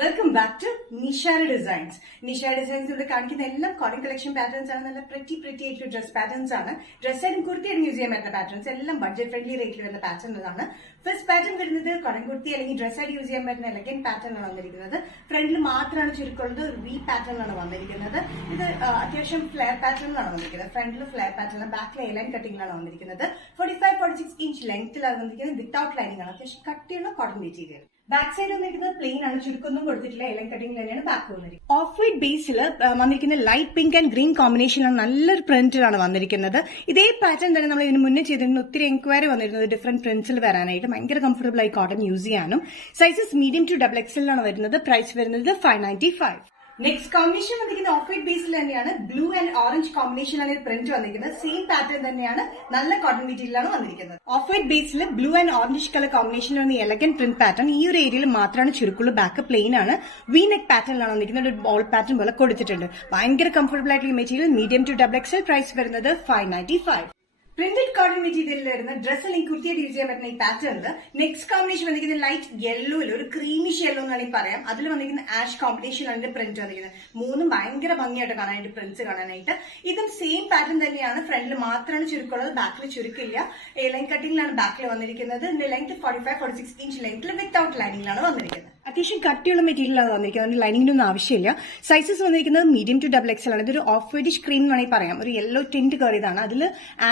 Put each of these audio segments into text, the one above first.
Welcome back to Nishara designs. Nishara designs ഇവിടെ കാണിക്കുന്ന എല്ലാം കോട്ടൺ കളക്ഷൻ പാറ്റേൺസ് ആണ്. നല്ല പ്രിറ്റി ആയിട്ടുള്ള ഡ്രസ് പാറ്റേൺസ് ആണ്. ഡ്രസ് ആയിട്ടും കുർത്തിയായിട്ടും യൂസ് ചെയ്യാൻ പറ്റുന്ന പാറ്റേൺസ് എല്ലാം ബഡ്ജറ്റ് ഫ്രണ്ട്ലി റേറ്റിൽ വരുന്ന പാറ്റേൺസ് ആണ്. ഫസ്റ്റ് പാറ്റേൺ വരുന്നത് കോട്ടൺ കുർത്തി അല്ലെങ്കിൽ ഡ്രസ് ആയിട്ട് യൂസ് ചെയ്യാൻ പറ്റുന്ന എലഗൻ പാറ്റേൺ ആണ് വന്നിരിക്കുന്നത്. ഫ്രണ്ടിൽ മാത്രമാണ് ചുരുക്കമുള്ളത്. ഒരു വി പാറ്റേൺ ആണ് വന്നിരിക്കുന്നത്. ഇത് അത്യാവശ്യം ഫ്ലെയർ പാറ്റേണിലാണ് വന്നിരിക്കുന്നത്. ഫ്രണ്ടിൽ ഫ്ലെയർ പാറ്റേൺ, ബാക്കിൽ എ ലൈൻ കട്ടിംഗിലാണ് വന്നിരിക്കുന്നത്. 45-46 ഇഞ്ച് ലെങ്ത്തിലാണ് വന്നിരിക്കുന്നത്. വിത്തൌട്ട് ലൈനിങ് ആണ്. അത്യാവശ്യം കട്ടിയുള്ള കോട്ടൺ മെറ്റീരിയൽ. ബാക്ക് സൈഡ് വന്നിരിക്കുന്നത് പ്ലെയിൻ ആണ്. ചുരുക്കൊന്നും കൊടുത്തിട്ടില്ല. എലൈൻ കട്ടിംഗ് തന്നെയാണ് ബാക്ക് വന്നിരിക്കുന്നത്. ഓഫ് വൈറ്റ് ബേസിൽ വന്നിരിക്കുന്ന ലൈറ്റ് പിങ്ക് ആൻഡ് ഗ്രീൻ കോമ്പിനേഷനിലാണ് നല്ലൊരു പ്രിന്റിലാണ് വന്നിരിക്കുന്നത്. ഇതേ പാറ്റേൺ തന്നെ നമ്മൾ ഇതിന് മുന്നേ ചെയ്തിരുന്ന ഒത്തിരി എൻക്വയറി വന്നിരുന്നത് ഡിഫറെന്റ് പ്രിന്റ്സിൽ വരാനായിട്ട് ഭയങ്കര കംഫർട്ടബിൾ ആയി കോട്ടൺ യൂസ് ചെയ്യാനും. സൈസസ് മീഡിയം ടു XXL ആണ് വരുന്നത്. പ്രൈസ് വരുന്നത് 595. നെക്സ്റ്റ് കോമ്പിനേഷൻ വന്നിരിക്കുന്ന ഓഫ് വൈറ്റ് ബേസിൽ തന്നെയാണ്. ബ്ലൂ ആൻഡ് ഓറഞ്ച് കോമ്പിനേഷനാണ് പ്രിന്റ് വന്നിരിക്കുന്നത്. സെയിം പാറ്റേൺ തന്നെയാണ്. നല്ല കോട്ടൺ മെറ്റീരിയലാണ് വന്നിരിക്കുന്നത്. ഓഫ് വൈറ്റ് ബേസിൽ ബ്ലൂ ആൻഡ് ഓറഞ്ച് കളർ കോമ്പിനേഷനിലാണ് എലഗൻ പ്രിന്റ് പാറ്റേൺ. ഈ ഒരു ഏരിയയിൽ മാത്രമാണ് ചുരുക്കുള്ളൂ. ബാക്ക് പ്ലെയിൻ ആണ്. വി നെക്ക് പാറ്റേണിലാണ് വന്നിരിക്കുന്നത്. ഒരു ബോൾ പാറ്റേൺ പോലെ കൊടുത്തിട്ടുണ്ട്. ഭയങ്കര കംഫർട്ടബിൾ ആയിട്ടുള്ള material. Medium to XXL. Price വരുന്നത് 595. പ്രിന്റഡ് കോട്ടൺ മെറ്റീരിയലിൽ വരുന്ന ഡ്രസ് അല്ലെങ്കിൽ കുർത്തിയായിട്ട് യൂസ് ചെയ്യാൻ പറ്റുന്ന ഈ പാറ്റേണിൽ നെക്സ്റ്റ് കോമ്പിനേഷൻ വന്നിരിക്കുന്നത് ലൈറ്റ് യെല്ലോയിൽ ഒരു ക്രീമിഷ് യെല്ലോ എന്ന് വേണമെങ്കിൽ പറയാം. അതിൽ വന്നിരിക്കുന്ന ആഷ് കോമ്പിനേഷനാണ് പ്രിന്റ് വന്നിരിക്കുന്നത്. മൂന്നും ഭയങ്കര ഭംഗിയായിട്ട് കാണാനായിട്ട് പ്രിന്റ്സ് കാണാനായിട്ട്. ഇതും സെയിം പാറ്റേൺ തന്നെയാണ്. ഫ്രണ്ടിൽ മാത്രമാണ് ചുരുക്കുള്ളത്. ബാക്കിൽ ചുരുക്കില്ല. എ ലൈൻ കട്ടിംഗിലാണ് ബാക്കിൽ വന്നിരിക്കുന്നത്. ഇതിന്റെ ലെങ്ത് 45-46 ഇഞ്ച് ലെങ്ത്തിൽ വിത്തൌട്ട് ലൈനിങ്ങിലാണ് വന്നിരിക്കുന്നത്. അത്യാവശ്യം കട്ടിയുള്ള മെറ്റീരിയലാണ് വന്നിരിക്കുന്നത്. ലൈനിങ്ങിനൊന്നും ആവശ്യമില്ല. സൈസസ് വന്നിരിക്കുന്നത് മീഡിയം ടു XXL ആണ്. ഇതൊരു ഓഫ് വൈറ്റിഷ് ക്രീം എന്ന് വേണമെങ്കിൽ പറയാം. ഒരു യെല്ലോ ടിന്റ് കയറിയതാണ്. അതിൽ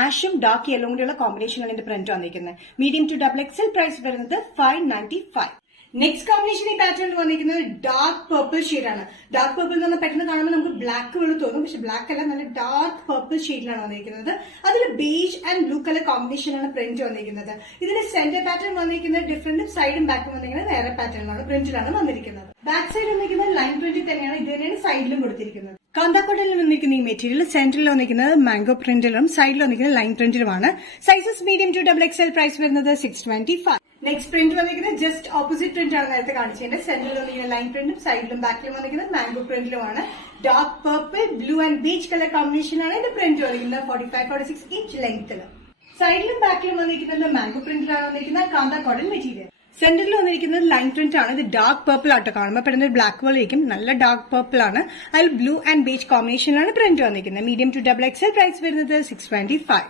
ആഷും ഡാർക്ക് യെല്ലോ കൂടിയുള്ള കോമ്പിനേഷനാണ് ഇതിന്റെ പ്രിന്റ് വന്നിരിക്കുന്നത്. Medium to XXL. പ്രൈസ് വരുന്നത് 595. നെക്സ്റ്റ് കോമ്പിനേഷൻ ഈ പാറ്റേണിൽ വന്നിരിക്കുന്നത് ഡാർക്ക് പർപ്പിൾ ഷെയ്ഡാണ്. ഡാർക്ക് പർപ്പിൾ എന്ന് പറഞ്ഞാൽ പെട്ടെന്ന് കാണുമ്പോൾ നമുക്ക് ബ്ലാക്ക് പോലെ തോന്നും. പക്ഷെ ബ്ലാക്ക് അല്ല, നല്ല ഡാർക്ക് പർപ്പിൾ ഷെയ്ഡിലാണ് വന്നിരിക്കുന്നത്. അതിൽ ബേജ് ആൻഡ് ബ്ലൂ കളർ കോമ്പിനേഷനാണ് പ്രിന്റ് വന്നിരിക്കുന്നത്. ഇതിന്റെ സെന്റർ പാറ്റേൺ വന്നിരിക്കുന്നത് ഡിഫറെന്റ്, സൈഡും ബാക്കും വന്നിരിക്കുന്നത് വേറെ പാറ്റേണിലാണ് പ്രിന്റിലാണ് വന്നിരിക്കുന്നത്. ബാക്ക് സൈഡ് വന്നിരിക്കുന്നത് ലൈൻ പ്രിന്റ് തന്നെയാണ്. ഇത് തന്നെയാണ് സൈഡിലും കൊടുത്തിരിക്കുന്നത്. കാന്താക്കോട്ടയിൽ വന്നിരിക്കുന്ന ഈ മെറ്റീരിയൽ സെന്ററിൽ വന്നിരിക്കുന്നത് മാംഗോ പ്രിന്റിലും സൈഡിൽ വന്നിരിക്കുന്നത് ലൈൻ പ്രിന്റിലുമാണ്. Sizes medium to XXL. Price വരുന്നത് 625. നെക്സ്റ്റ് പ്രിന്റ് വന്നിരിക്കുന്നത് ജസ്റ്റ് ഓപ്പോസിറ്റ് പ്രിന്റ് ആണ് നേരത്തെ കാണിച്ചതിന്റെ. സെന്ററിൽ വന്നിരിക്കുന്ന ലൈൻ പ്രിന്റും സൈഡിലും ബാക്കിലും വന്നിരിക്കുന്നത് മാംഗോ പ്രിന്റിലുമാണ്. Dark purple, blue and peach colour കോമ്പിനേഷനാണ് ഇതിന്റെ പ്രിന്റ് വന്നിരിക്കുന്നത്. 45-46 ഇഞ്ച് ലെങ്ത്തിൽ. സൈഡിലും ബാക്കിലും വന്നിരിക്കുന്നത് മാംഗോ പ്രിന്റിലാണ് വന്നിരിക്കുന്ന കാന്താ കോട്ടൺ മെറ്റീരിയൽ. സെന്ററിൽ വന്നിരിക്കുന്നത് ലൈൻ പ്രിന്റ് ആണ്. ഇത് ഡാർക്ക് പർപ്പിൾ ആട്ടോ കാണുമ്പോൾ പെട്ടെന്ന് ബ്ലാക്ക് പോലെ ഇരിക്കും. നല്ല ഡാർക്ക് പർപ്പിൾ ആണ്. അതിൽ ബ്ലൂ ആൻഡ് ബേജ് കോമ്പിനേഷനിലാണ് പ്രിന്റ് വന്നിരിക്കുന്നത്. Medium to XXL. പ്രൈസ് വരുന്നത് 625.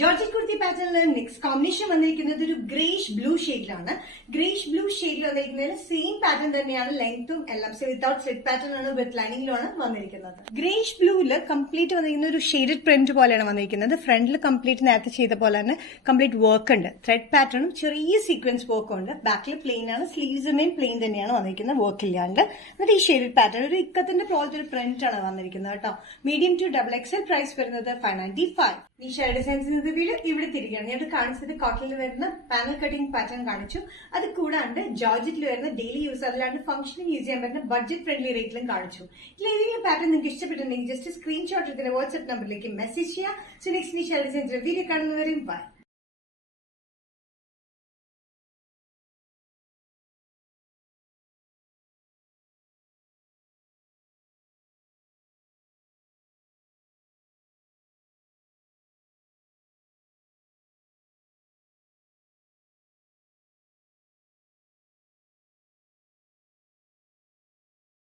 ജോർജറ്റ് കുർത്തി പാറ്റേണിൽ നെക്സ്റ്റ് കോമ്പിനേഷൻ വന്നിരിക്കുന്നത് ഒരു ഗ്രേഷ് ബ്ലൂ ഷെയ്ഡിലാണ്. ഗ്രേഷ് ബ്ലൂ ഷെയ്ഡിൽ വന്നിരിക്കുന്നതിൽ സെയിം പാറ്റേൺ തന്നെയാണ്. ലെങ്ത്തും എല്ലാം വിത്തൌട്ട് സ്ലിറ്റ് പാറ്റേൺ ആണ്. വിത്ത് ലൈനിങ്ങിലാണ് വന്നിരിക്കുന്നത്. ഗ്രേഷ് ബ്ലൂവിൽ കംപ്ലീറ്റ് വന്നിരിക്കുന്ന ഒരു ഷെയ്ഡഡ് പ്രിന്റ് പോലെയാണ് വന്നിരിക്കുന്നത്. ഫ്രണ്ടിൽ കംപ്ലീറ്റ് നേരത്തെ ചെയ്ത പോലെ തന്നെ കംപ്ലീറ്റ് വർക്ക് ഉണ്ട്. ത്രെഡ് പാറ്റേണും ചെറിയ സീക്വൻസ് വർക്കും ഉണ്ട്. ബാക്കിൽ പ്ലെയിൻ ആണ്. സ്ലീവ്സുമേയും പ്ലെയിൻ തന്നെയാണ് വന്നിരിക്കുന്നത്. വർക്ക് ഇല്ലാണ്ട്. എന്നിട്ട് ഈ ഷെയ്ഡഡ് പാറ്റേൺ ഒരു ഇക്കത്തിന്റെ പോലത്തെ ഒരു പ്രിന്റ് ആണ് വന്നിരിക്കുന്നത് കേട്ടോ. Medium to XXL. പ്രൈസ് വരുന്നത് 595. നിഷാര ഡിസൈൻസിന്റെ വീഡിയോ ഇവിടെ തിരികെയാണ്. ഞാൻ കാണിച്ചത് കോട്ടണിൽ വരുന്ന പാനൽ കട്ടിംഗ് പാറ്റേൺ കാണിച്ചു. അത് കൂടാണ്ട് ജോർജറ്റിൽ വരുന്ന ഡെയിലി യൂസ് അല്ലാണ്ട് ഫംഗ്ഷനിൽ യൂസ് ചെയ്യാൻ പറ്റുന്ന ബഡ്ജറ്റ് ഫ്രണ്ട്ലി റേറ്റിലും കാണിച്ചു. ഇതിലേതെങ്കിലും പാറ്റേൺ നിങ്ങൾക്ക് ഇഷ്ടപ്പെട്ടിട്ടുണ്ടെങ്കിൽ ജസ്റ്റ് സ്ക്രീൻഷോട്ട് എടുക്കുന്ന വാട്സ്ആപ്പ് നമ്പറിലേക്ക് മെസ്സേജ് ചെയ്യുക. സോ നെക്സ്റ്റ് നിഷാര ഡിസൈൻസിന്റെ വീഡിയോ കാണുന്നവരെയും ബൈ.